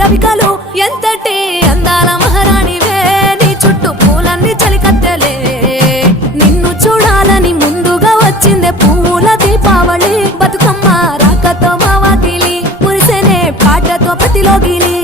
రవికలు ఎంతటి అందాల మహారాణివే నీ చుట్టూ పూలన్నీ చలికత్తెలే నిన్ను చూడాలని ముందుగా వచ్చిందే పూల దీపావళి బతుకమ్మ రాకతో మా వాకిలి మురిసెనే పాటతో ప్రతిలోగిలి